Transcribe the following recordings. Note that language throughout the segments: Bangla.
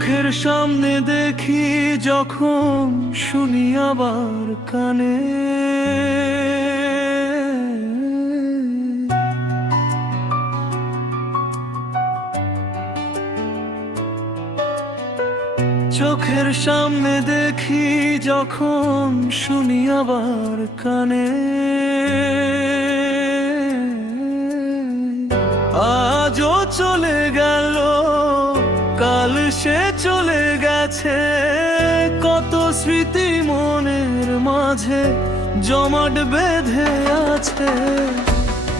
চোখের সামনে দেখি যখন, শুনি আবার কানে। চোখের সামনে দেখি যখন, শুনি আবার কানে। আজও চলে গেল, কাল সে চলে গেছে, কত স্মৃতি মনের মাঝে জমাট বেঁধে আছে।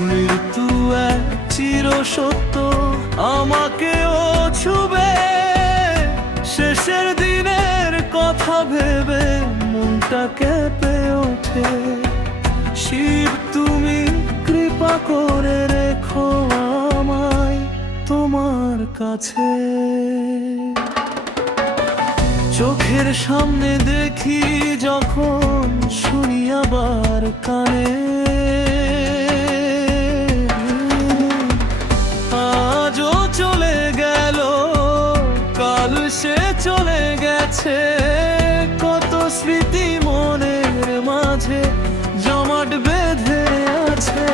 মৃত্যু এক চিরসত্য, আমাকেও ছুবে। শেষের দিনের কথা ভেবে মনটা কেঁপে ওঠে। শিব তুমি কৃপা করে রেখো আমায় তোমার কাছে। চোখের সামনে দেখি যখন, শুনি আবার কানে। আজও চলে গেল, কাল সে চলে গেছে, কত স্মৃতি মনের মাঝে জমাট বেঁধে আছে।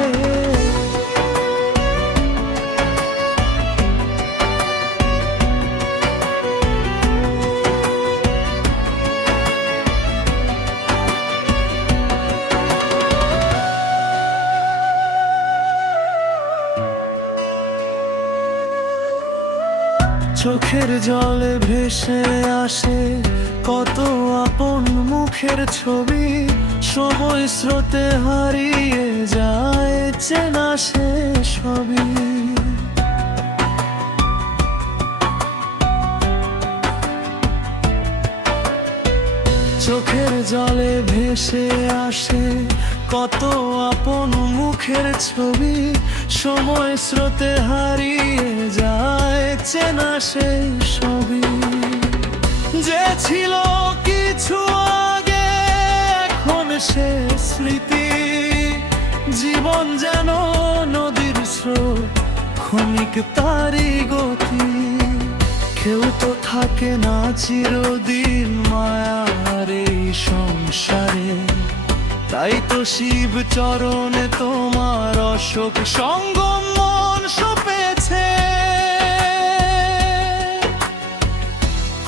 চোখের জলে ভেসে আসে কত আপন মুখের ছবি। সময় স্রোতে হারিয়ে যায় চেনা সে সবই। চোখের জলে ভেসে আসে কত আপন মুখের ছবি। সময় স্রোতে হারিয়ে যায় চেনা সেই ছবি। যে ছিল কিছু আগে, এখন সে স্মৃতি। জীবন যেন নদীর স্রোত, ক্ষণিক তারই গতি। কেউ তো থাকে না চিরদিন মায়ার এই সংসারে। তাই তো শিব চরণে তোমার অশোক সঙ্গম মন সপেছে।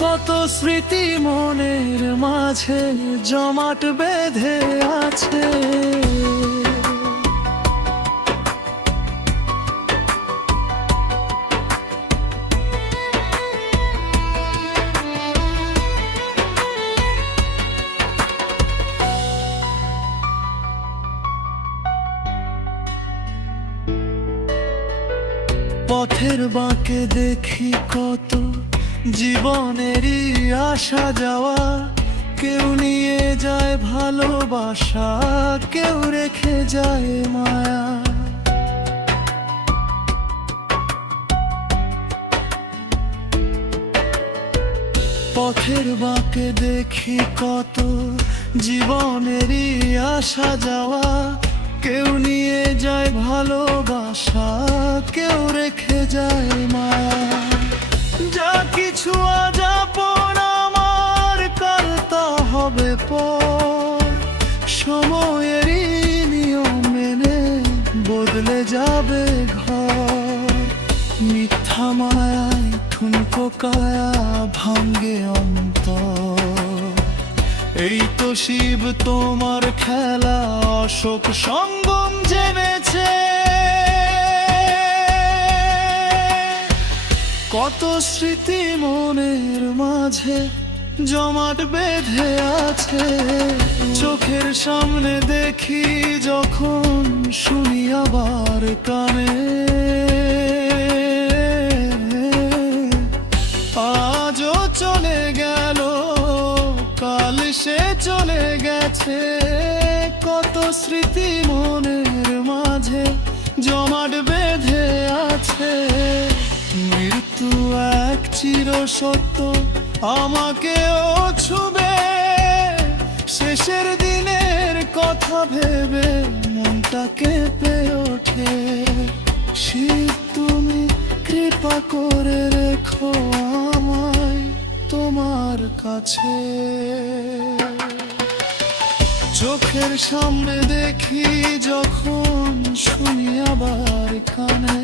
কত স্মৃতি মনের মাঝে জমাট বেঁধে আছে। পথের বাঁকে দেখি কত জীবনেরই আসা যাওয়া। কেউ নিয়ে যায় ভালোবাসা, কেউ রেখে যায় মায়া। পথের বাঁকে দেখি কত জীবনেরই আসা যাওয়া। কেউ নিয়ে যায় ভালোবাসা, কেউ রেখে যায় মায়া। যা কিছু আজ আপন আমার, কাল তা হবে পর। সময়েরই নিয়ম মেনে বদলে যাবে ঘর। মিথ্যা মায়ায় ঠুনকো কায়া ভাঙ্গে অন্তর। এই তো শিব তোমার খেলা, অশোক সঙ্গম জেনেছে। কত স্মৃতি মনের মাঝে জমাট বেঁধে আছে। চোখের সামনে দেখি যখন, শুনি আবার কানে। আজও চলে গেল, কাল সে চলে গেছে, কত স্মৃতি মনের মাঝে জমাট বেঁধে আছে। মৃত্যু এক চিরসত্য, আমাকেও ছুবে। শেষের দিনের কথা ভেবে মনটা কেঁপে ওঠে। শিব তুমি কৃপা করে রেখো আমায় তোমার কাছে। চোখের সামনে দেখি যখন, শুনি আবার কানে।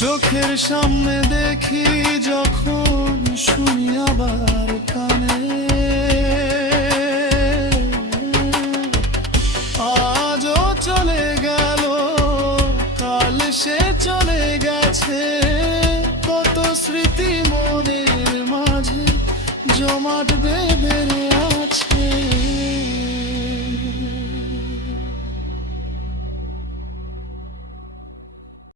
চোখের সামনে দেখি যখন, শুনি আবার কানে। আজও চলে গেল, কাল সে চলে গেছে, কত স্মৃতি মনের মাঝে জমাট বেঁধে